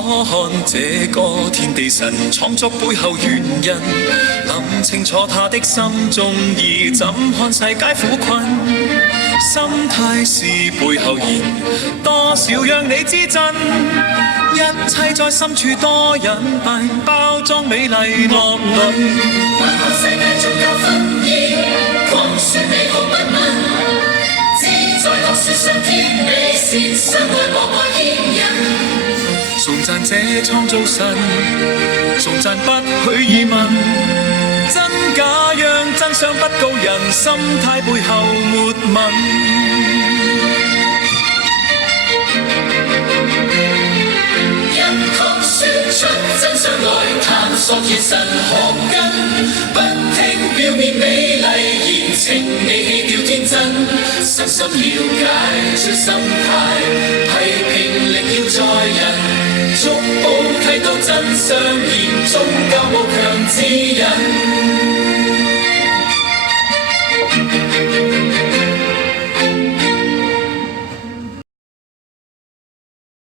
楚看這個天地神創作背後原因，諗清楚他的心中意，怎看世界苦困？心態是背後言，多少讓你知真，一切在深處多隱蔽，包裝美麗樂論。不看世界宗教紛議，狂說美好不問，自在樂說上天美善，相愛莫愛牽引。頌讚這創造神，頌讚不許疑問，真假讓真相不告人，心態背後沒吻。人學說出真相來，探索現實學根，不聽表面美麗言情，你棄掉天真，深深了解出心態，批評力要在人，逐步睇到真相，言宗教無強指引。